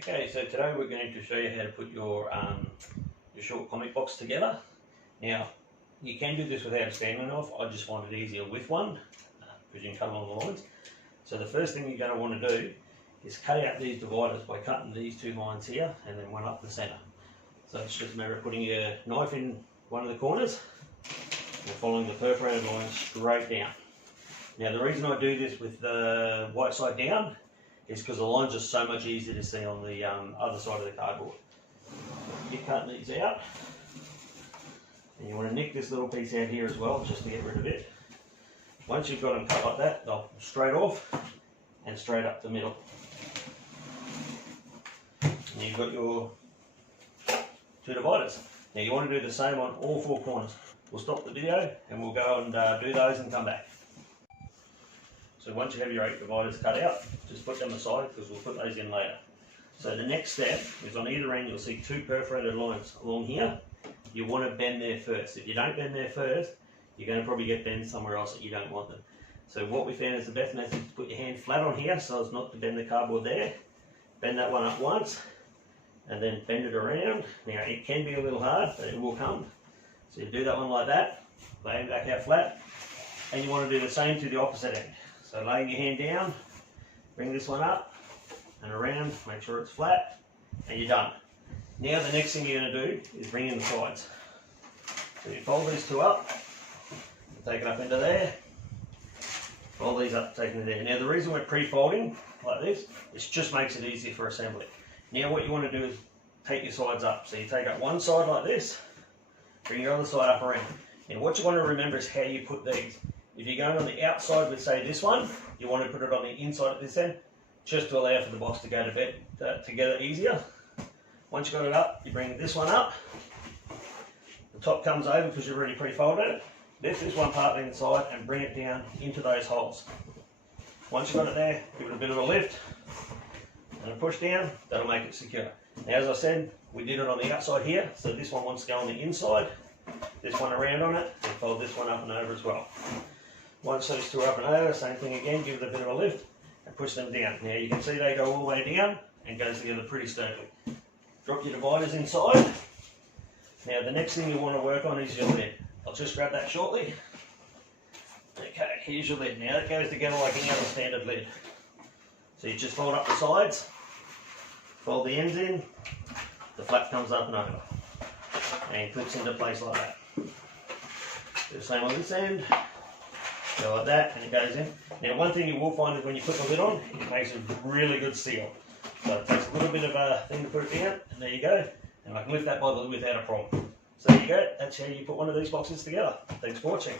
Okay, so today we're going to show you how to put your short comic box together. Now, you can do this without a standing knife. I just find it easier with one because you can cut along the lines. So the first thing you're going to want to do is cut out these dividers by cutting these two lines here and then one up the centre. So it's just a matter of putting your knife in one of the corners and following the perforated line straight down. Now the reason I do this with the white side down is because the lines are so much easier to see on the other side of the cardboard. You're cutting these out, and you want to nick this little piece out here as well, just to get rid of it. Once you've got them cut like that, they'll straight off and straight up the middle. And you've got your two dividers. Now you want to do the same on all four corners. We'll stop the video and we'll go and do those and come back. So once you have your 8 dividers cut out, just put them aside because we'll put those in later. So the next step is on either end you'll see 2 perforated lines along here. You want to bend there first. If you don't bend there first, you're going to probably get bent somewhere else that you don't want them. So what we found is the best method is to put your hand flat on here so as not to bend the cardboard there. Bend that one up once and then bend it around. Now it can be a little hard, but it will come. So you do that one like that, lay it back out flat, and you want to do the same to the opposite end. So laying your hand down, bring this one up and around, make sure it's flat, and you're done. Now the next thing you're going to do is bring in the sides. So you fold these two up, take it up into there, fold these up, take it into there. Now the reason we're pre-folding like this, it just makes it easier for assembly. Now what you want to do is take your sides up. So you take up one side like this, bring your other side up around. Now what you want to remember is how you put these. If you're going on the outside with, say, this one, you want to put it on the inside at this end, just to allow for the box to go to bed together easier. Once you've got it up, you bring this one up. The top comes over because you've already pre-folded it. Lift this one part inside and bring it down into those holes. Once you've got it there, give it a bit of a lift and a push down. That'll make it secure. Now, as I said, we did it on the outside here, so this one wants to go on the inside. This one around on it, and fold this one up and over as well. Once those two are up and over, same thing again, give it a bit of a lift and push them down. Now you can see they go all the way down and goes together pretty sturdily. Drop your dividers inside. Now the next thing you want to work on is your lid. I'll just grab that shortly. Okay, here's your lid. Now that goes together like any other standard lid. So you just fold up the sides, fold the ends in, the flap comes up and over. And clips into place like that. Do the same on this end. Go like that, and it goes in. Now, one thing you will find is when you put the lid on, it makes a really good seal. So it takes a little bit of a thing to put it down, and there you go. And I can lift that by the lid without a problem. So there you go. That's how you put one of these boxes together. Thanks for watching.